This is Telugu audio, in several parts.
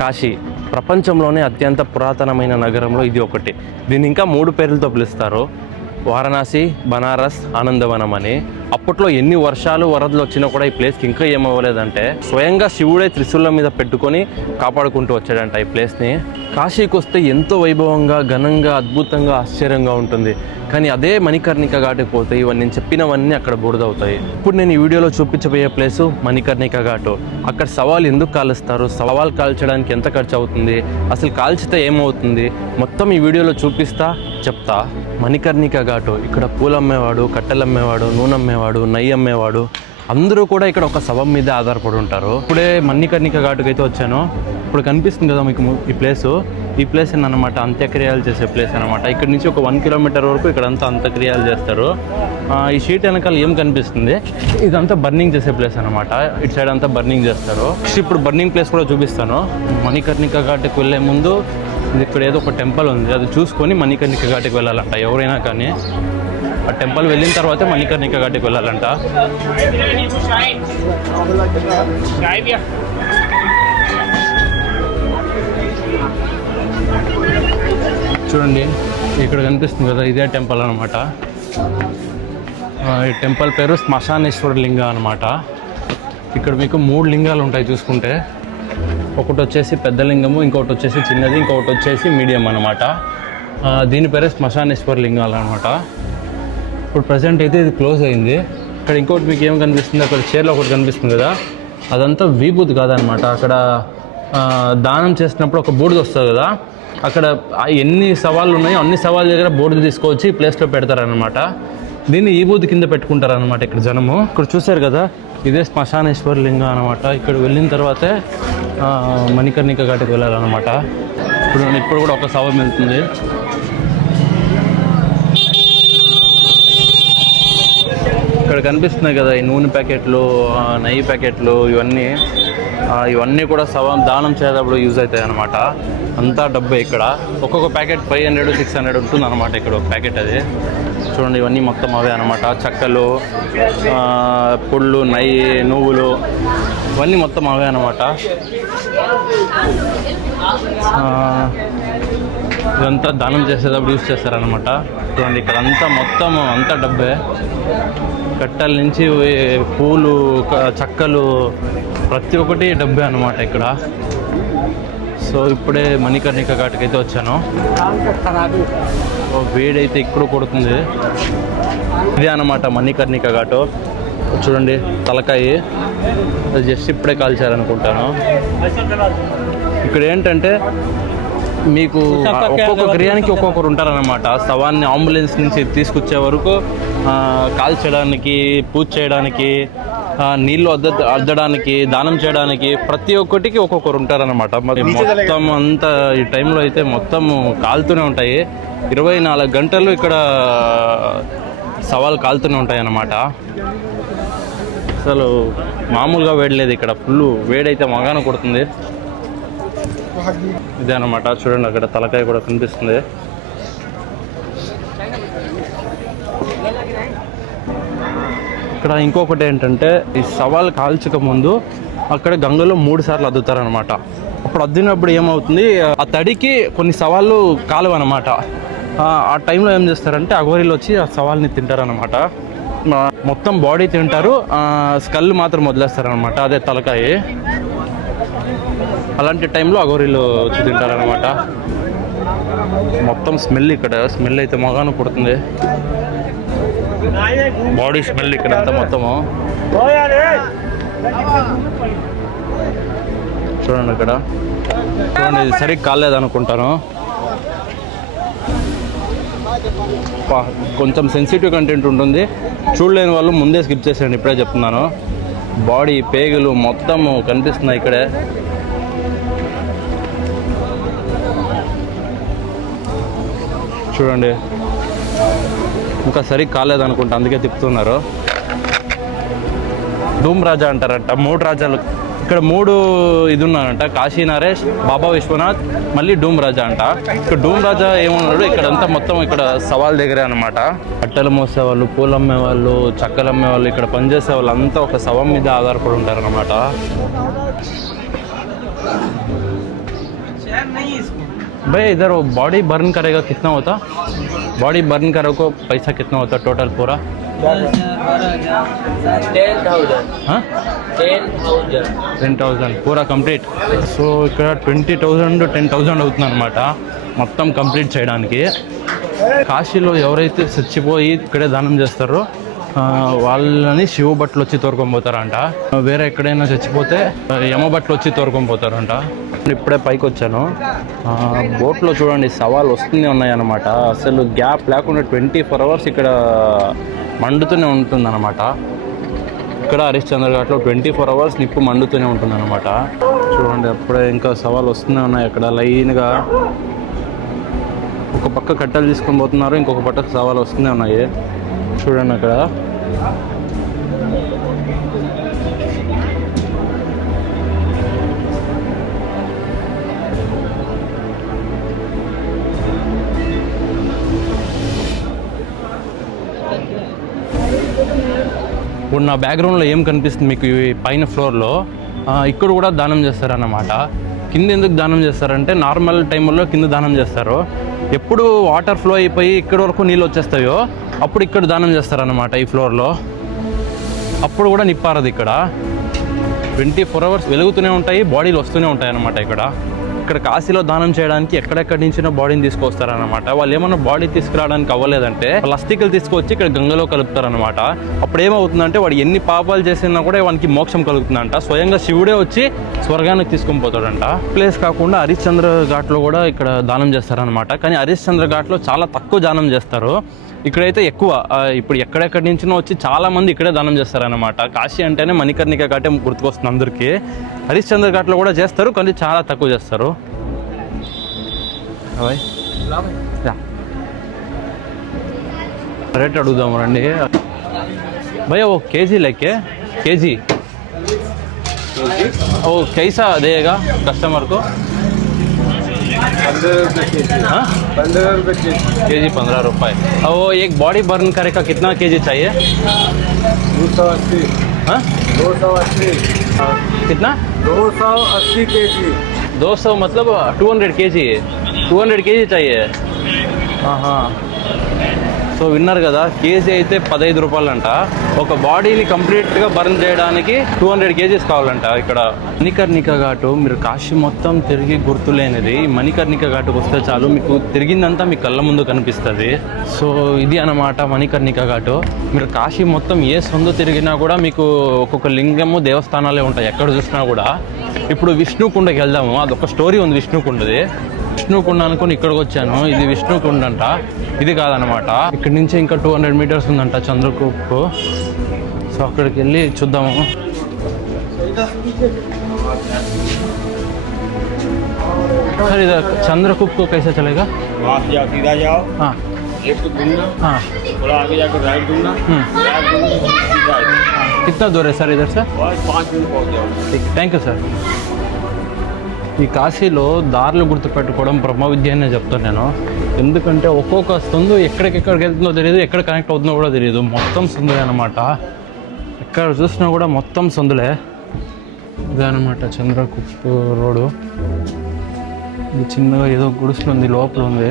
కాశీ ప్రపంచంలోనే అత్యంత పురాతనమైన నగరంలో ఇది ఒకటి. దీన్ని ఇంకా 3 పేర్లతో పిలుస్తారు. వారణాసి, బనారస్, ఆనందవనం అని. అప్పట్లో ఎన్ని వర్షాలు వరదలు వచ్చినా కూడా ఈ ప్లేస్కి ఇంకా ఏమవ్వలేదంటే స్వయంగా శివుడే త్రిశూలం మీద పెట్టుకొని కాపాడుకుంటూ వచ్చాడంట ఈ ప్లేస్ని. కాశీకి వస్తే ఎంతో వైభవంగా, ఘనంగా, అద్భుతంగా, ఆశ్చర్యంగా ఉంటుంది. కానీ అదే మణికర్ణిక ఘాటుకి పోతే ఇవన్నీ నేను చెప్పినవన్నీ అక్కడ బురదవుతాయి. ఇప్పుడు నేను ఈ వీడియోలో చూపించబోయే ప్లేసు మణికర్ణిక ఘాటు. అక్కడ సవాల్ ఎందుకు కాలుస్తారు, సవాల్ కాల్చడానికి ఎంత ఖర్చు అవుతుంది, అసలు కాల్చితే ఏమవుతుంది, మొత్తం ఈ వీడియోలో చూపిస్తా, చెప్తా. మణికర్ణిక ఘాటు, ఇక్కడ పూలు అమ్మేవాడు, కట్టెలు అమ్మేవాడు, నూనె అమ్మేవాడు, నెయ్యి అమ్మేవాడు అందరూ కూడా ఇక్కడ ఒక శవం మీద ఆధారపడి ఉంటారు. ఇప్పుడే మణికర్ణిక ఘాటుకి అయితే వచ్చాను. ఇప్పుడు కనిపిస్తుంది కదా మీకు ఈ ప్లేస్ అన్నమాట అంత్యక్రియలు చేసే ప్లేస్ అనమాట. ఇక్కడ నుంచి ఒక 1 కిలోమీటర్ వరకు ఇక్కడంతా అంత్యక్రియలు చేస్తారు. ఈ షీట్ వెనకాల ఏం కనిపిస్తుంది, ఇదంతా బర్నింగ్ చేసే ప్లేస్ అనమాట. ఇటు సైడ్ అంతా బర్నింగ్ చేస్తారు. ఇప్పుడు బర్నింగ్ ప్లేస్ కూడా చూపిస్తాను. మణికర్ణిక ఘాటుకి వెళ్ళే ముందు ఇక్కడ ఏదో ఒక టెంపుల్ ఉంది, అది చూసుకొని మణికర్ణిక ఘాటుకి వెళ్ళాలంట ఎవరైనా కానీ. ఆ టెంపుల్ వెళ్ళిన తర్వాతే మణికర్ణిక ఘాటుకి వెళ్ళాలంట. చూడండి ఇక్కడ కనిపిస్తుంది కదా, ఇదే టెంపుల్ అనమాట. ఈ టెంపుల్ పేరు శ్మశానేశ్వర లింగ అనమాట. ఇక్కడ మీకు 3 లింగాలు ఉంటాయి చూసుకుంటే. ఒకటి వచ్చేసి పెద్ద లింగము, ఇంకొకటి వచ్చేసి చిన్నది, ఇంకొకటి వచ్చేసి మీడియం అనమాట. దీని పేరే శ్మశానేశ్వర లింగాలు అనమాట. ఇప్పుడు ప్రజెంట్ అయితే ఇది క్లోజ్ అయింది. ఇక్కడ ఇంకోటి మీకు ఏం కనిపిస్తుంది, అక్కడ చైర్లో ఒకటి కనిపిస్తుంది కదా, అదంతా విభూతి కాదనమాట. అక్కడ దానం చేసినప్పుడు ఒక బూడిద వస్తుంది కదా, అక్కడ ఎన్ని సవాళ్ళు ఉన్నాయో అన్ని సవాళ్ళ దగ్గర బూడిద తీసుకొచ్చి ఈ ప్లేస్లో పెడతారనమాట. దీన్ని ఈ బూది కింద పెట్టుకుంటారనమాట ఇక్కడ జనము. ఇక్కడ చూసారు కదా, ఇదే శ్మశానేశ్వర లింగ అనమాట. ఇక్కడ వెళ్ళిన తర్వాతే మణికర్ణిక ఘాటుకి వెళ్ళాలన్నమాట. ఇప్పుడు కూడా ఒక శవం వెళ్తుంది. ఇక్కడ కనిపిస్తున్నాయి కదా ఈ నూనె ప్యాకెట్లు, నెయ్యి ప్యాకెట్లు, ఇవన్నీ కూడా శవం దానం చేసేటప్పుడు యూజ్ అవుతాయి అనమాట. అంతా డబ్బే ఇక్కడ. ఒక్కొక్క ప్యాకెట్ 500, 600 ఉంటుంది అనమాట ఇక్కడ ఒక ప్యాకెట్. అది చూడండి, ఇవన్నీ మొత్తం అవే అనమాట. చక్కలు, పుళ్ళు, నెయ్యి, నువ్వులు, ఇవన్నీ మొత్తం అవే అనమాట. ఇదంతా దానం చేసేటప్పుడు యూజ్ చేస్తారనమాట. చూడండి ఇక్కడ మొత్తం అంతా డబ్బే. కట్టెల నుంచి పూలు, చక్కలు, ప్రతి ఒక్కటి డబ్బే అనమాట ఇక్కడ. సో ఇప్పుడే మణికర్ణిక ఘాటుకి అయితే వచ్చాను. వేడైతే ఇక్కడ కొడుతుంది. ఇదే అనమాట మణికర్ణిక ఘాటు. చూడండి తలకాయి, అది జస్ట్ ఇప్పుడే కాల్చారనుకుంటాను. ఇక్కడ ఏంటంటే మీకు ఒక్కొక్క క్రియానికి ఒక్కొక్కరు ఉంటారనమాట. శవాన్ని అంబులెన్స్ నుంచి తీసుకొచ్చే వరకు కాల్చడానికి, పూజ చేయడానికి, నీళ్ళు అద్దడానికి, దానం చేయడానికి, ప్రతి ఒక్కటికి ఒక్కొక్కరు ఉంటారనమాట. మరి మొత్తం అంతా ఈ టైంలో అయితే మొత్తం కాలుతూనే ఉంటాయి. 24 గంటలు ఇక్కడ శవాలు కాలుతూనే ఉంటాయి అన్నమాట. అసలు మామూలుగా వేడలేదు ఇక్కడ, ఫుల్ వేడైతే మగాన కొడుతుంది. ఇదే అనమాట. చూడండి అక్కడ తలకాయ కూడా కనిపిస్తుంది. ఇక్కడ ఇంకొకటి ఏంటంటే ఈ సవాల్ కాల్చక ముందు అక్కడ గంగలో 3 సార్లు అద్దుతారనమాట. అప్పుడు అద్దినప్పుడు ఏమవుతుంది, ఆ తడికి కొన్ని సవాళ్ళు కాలువనమాట. ఆ టైంలో ఏం చేస్తారంటే అఘోరీలు వచ్చి ఆ సవాల్ని తింటారనమాట. మొత్తం బాడీ తింటారు, స్కల్ మాత్రం వదిలేస్తారనమాట, అదే తలకాయ. అలాంటి టైంలో అఘోరీలు వచ్చి తింటారనమాట. మొత్తం స్మెల్, ఇక్కడ స్మెల్ అయితే మగాను పుడుతుంది. బాడీ స్మెల్ ఇక్కడ అంతా మొత్తము. చూడండి ఇక్కడ, చూడండి ఇది సరిగ్గా కాలేదనుకుంటాను. కొంచెం సెన్సిటివ్ కంటెంట్ ఉంటుంది, చూడలేని వాళ్ళు ముందే స్కిప్ చేసేయండి, ఇప్పుడే చెప్తున్నాను. బాడీ, పేగులు మొత్తం కనిపిస్తున్నాయి ఇక్కడే. చూడండి ఇంకా సరిగ్గా కాలేదనుకుంటా, అందుకే తిప్పుతున్నారు. ధూమ్ రాజా అంటారంట. 3 రాజాలు ఇక్కడ, 3 ఇది ఉన్నారంట. కాశీ నరేష్, బాబా విశ్వనాథ్, మళ్ళీ డూమ్ రాజా అంట. ఇక్కడ డూమ్ రాజా ఏమన్నాడు, ఇక్కడంతా మొత్తం ఇక్కడ సవాల్ దగ్గరే అనమాట. కట్టెలు మోసేవాళ్ళు, పూలు అమ్మేవాళ్ళు, చక్కలు అమ్మేవాళ్ళు, ఇక్కడ పనిచేసే వాళ్ళు అంతా ఒక శవం మీద ఆధారపడి ఉంటారనమాట. नहीं है इसमें। भाई इधर वो बॉडी बर्न करेगा कितना होता? बॉडी बर्न करो को पैसा कितना होता टोटल पूरा? 10,000 हाँ 10,000 10,000 పూరా కంప్లీట్. సో ఇక్కడ 20,000 to 10,000 అవుతుంది అనమాట మొత్తం కంప్లీట్ చేయడానికి. కాశీలో ఎవరైతే చచ్చిపోయి ఇక్కడే దానం చేస్తారో వాళ్ళని శివ బట్టలు వచ్చి తోరుకొని పోతారంట. వేరే ఎక్కడైనా చచ్చిపోతే యమ బట్టలు వచ్చి తోరుకొని పోతారంట. ఇప్పుడే పైకి వచ్చాను. బోట్లో చూడండి సవాలు వస్తూనే ఉన్నాయన్నమాట. అసలు గ్యాప్ లేకుండా 24 hours ఇక్కడ మండుతూనే ఉంటుందన్నమాట. ఇక్కడ హరిశ్చంద్ర ఘాట్లో 24 hours నిప్పు మండుతూనే ఉంటుందన్నమాట. చూడండి అప్పుడే ఇంకా సవాలు వస్తూనే ఉన్నాయి. అక్కడ లైన్గా ఒక పక్క కట్టెలు తీసుకొని పోతున్నారు, ఇంకొక పక్క సవాలు వస్తూనే ఉన్నాయి. చూడండి అక్కడ ఇప్పుడు నా బ్యాక్గ్రౌండ్లో ఏం కనిపిస్తుంది మీకు? ఈ పైన ఫ్లోర్లో ఇక్కడ కూడా దానం చేస్తారన్నమాట. కింద ఎందుకు దానం చేస్తారంటే నార్మల్ టైంలో కింద దానం చేస్తారు. ఎప్పుడు వాటర్ ఫ్లో అయిపోయి ఇక్కడ వరకు నీళ్ళు వచ్చేస్తాయో అప్పుడు ఇక్కడ దానం చేస్తారన్నమాట ఈ ఫ్లోర్లో. అప్పుడు కూడా నిప్పారదు. ఇక్కడ 24 hours వెలుగుతూనే ఉంటాయి, బాడీలు వస్తూనే ఉంటాయి అన్నమాట. ఇక్కడ కాశీలో దానం చేయడానికి ఎక్కడెక్కడి నుంచినో బాడీని తీసుకొస్తారనమాట. వాళ్ళు ఏమన్నా బాడీ తీసుకురావడానికి అవ్వలేదంటే వాళ్ళు అస్థికలు తీసుకొచ్చి ఇక్కడ గంగలో కలుపుతారనమాట. అప్పుడు ఏమవుతుందంటే వాడు ఎన్ని పాపాలు చేసినా కూడా వానికి మోక్షం కలుగుతుందంట. స్వయంగా శివుడే వచ్చి స్వర్గానికి తీసుకొని పోతాడంట. ప్లేస్ కాకుండా హరిశ్చంద్ర ఘాట్లో కూడా ఇక్కడ దానం చేస్తారనమాట. కానీ హరిశ్చంద్ర ఘాట్లో చాలా తక్కువ దానం చేస్తారు. ఇక్కడైతే ఎక్కువ. ఇప్పుడు ఎక్కడెక్కడి నుంచినో వచ్చి చాలా మంది ఇక్కడే దానం చేస్తారనమాట. కాశీ అంటేనే మణికర్ణిక ఘాటే గుర్తుకొస్తుంది అందరికీ. హరిశ్చంద్ర ఘాట్లో కూడా చేస్తారు, కానీ చాలా తక్కువ చేస్తారు. రేట్ అడుగుదాము రండి. భయ్యా ఓ కేజీ లెక్కే కేజీ ఓ कैसा देगा कस्टमर को? 15 रुपये केजी 15 रुपये. वो एक बॉडी बर्न करे का कितना केजी चाहिए? 280. हाँ 280. कितना? 280 kg. 200 मतलब 200 केजी. 200 केजी चाहिए. हाँ. సో విన్నారు కదా, కేజీ అయితే 15 రూపాయలంట. ఒక బాడీని కంప్లీట్గా బర్న్ చేయడానికి 200 కేజీస్ కావాలంట. ఇక్కడ మణికర్ణిక ఘాటు మీరు కాశీ మొత్తం తిరిగి గుర్తులేనిది. మణికర్ణిక ఘాటుకు వస్తే చాలు మీకు తిరిగిందంతా మీ కళ్ళ ముందు కనిపిస్తుంది. సో ఇది అన్నమాట మణికర్ణిక ఘాటు. మీరు కాశీ మొత్తం ఏ సొంత తిరిగినా కూడా మీకు ఒక్కొక్క లింగము దేవస్థానాలే ఉంటాయి ఎక్కడ చూసినా కూడా. ఇప్పుడు విష్ణుకుండకి వెళ్దాము. అదొక స్టోరీ ఉంది విష్ణుకుండది. విష్ణుకుండ అనుకుని ఇక్కడికి వచ్చాను. ఇది విష్ణుకుండ అంట, ఇది కాదనమాట. ఇక్కడ నుంచి ఇంకా 200 meters ఉందంట చంద్రకూప్కు. సో అక్కడికి వెళ్ళి చూద్దాము. सर इधर चंद्रकूप को कैसे चलेगा? वहाँ से सीधा जाओ, हाँ लेफ्ट घूमना, हाँ थोड़ा आगे जाकर राइट घूमना, राइट घूमना, सीधा कितना दूर है सर इधर से? बस 5 मिनट पहुँच जाओ. ठीक, థ్యాంక్ యూ సార్. ఈ కాశీలో దారులు గుర్తుపెట్టుకోవడం బ్రహ్మ విద్య అనే చెప్తాను నేను. ఎందుకంటే ఒక్కొక్క సందు ఎక్కడికెక్కడికి వెళ్తుందో తెలియదు, ఎక్కడ కనెక్ట్ అవుతుందో కూడా తెలియదు. మొత్తం సందులే అనమాట. ఎక్కడ చూసినా కూడా మొత్తం సందులే. ఇదే అనమాట చంద్రకూప్ రోడ్డు. ఇది చిన్నగా ఏదో గుడిసెలు ఉంది, లోపల ఉంది.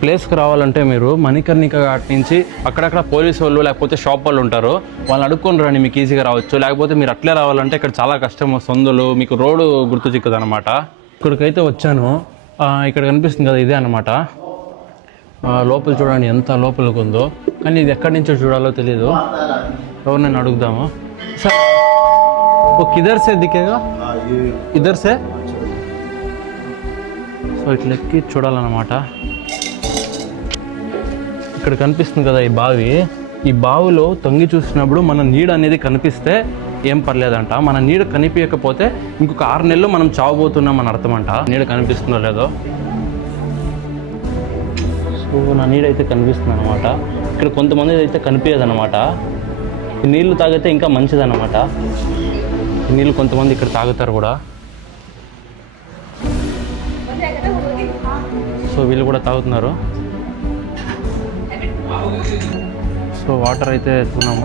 ప్లేస్కి రావాలంటే మీరు మణికర్ణిక ఘాట్ నుంచి అక్కడక్కడ పోలీసు వాళ్ళు లేకపోతే షాప్ వాళ్ళు ఉంటారు, వాళ్ళని అడుక్కొని రండి, మీకు ఈజీగా రావచ్చు. లేకపోతే మీరు అట్లే రావాలంటే ఇక్కడ చాలా కష్టం, సందులు, మీకు రోడ్డు గుర్తు చిక్కదు అనమాట. ఇక్కడికైతే వచ్చాను. ఇక్కడ కనిపిస్తుంది కదా, ఇదే అనమాట. లోపల చూడండి ఎంత లోపలికి ఉందో, కానీ ఇది ఎక్కడి నుంచో చూడాలో తెలియదు. ఎవరినైనా అడుగుదాము. సార్ ఓ కిధర్ సే దికేగా? ఇధర్ సే. సో ఇట్లా ఎక్కి చూడాలన్నమాట. ఇక్కడ కనిపిస్తుంది కదా ఈ బావి. ఈ బావిలో తొంగి చూసినప్పుడు మన నీడ అనేది కనిపిస్తే ఏం పర్లేదంట. మన నీడ కనిపించకపోతే ఇంకొక 6 నెలలు మనం చావబోతున్నాం అని అర్థం అంట. నీడ కనిపిస్తుందో లేదో. సో నా నీడ అయితే కనిపిస్తుంది అనమాట. ఇక్కడ కొంతమంది అయితే కనిపించదు అనమాట. ఈ నీళ్లు తాగితే ఇంకా మంచిదన్నమాట. ఈ నీళ్ళు కొంతమంది ఇక్కడ తాగుతారు కూడా. సో వీళ్ళు కూడా తాగుతున్నారు. సో వాటర్ అయితే ఎత్తున్నాము.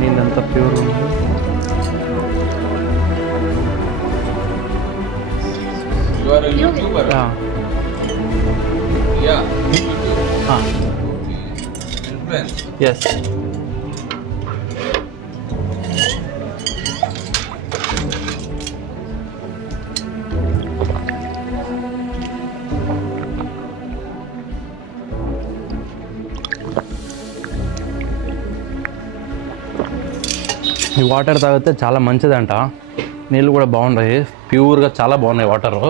నీళ్ళంతా ప్యూర్ ఉంది. You are a YouTuber? Yeah. Influence. Yes. ఈ వాటర్ తాగితే చాలా మంచిదంట. నీళ్ళు కూడా బాగున్నాయి, ప్యూర్గా చాలా బాగున్నాయి వాటరు.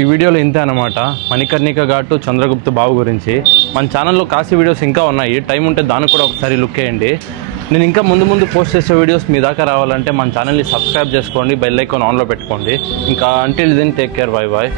ఈ వీడియోలో ఇంతే అన్నమాట, మణికర్ణిక ఘాటు చంద్రగుప్త బావు గురించి. మన ఛానల్లో కాశీ వీడియోస్ ఇంకా ఉన్నాయి, టైం ఉంటే దానికి కూడా ఒకసారి లుక్ వేయండి. నేను ఇంకా ముందు పోస్ట్ చేసే వీడియోస్ మీ దాకా రావాలంటే మన ఛానల్ని సబ్స్క్రైబ్ చేసుకోండి, బెల్ ఐకాన్ ఆన్లో పెట్టుకోండి. ఇంకా until then take care, bye bye.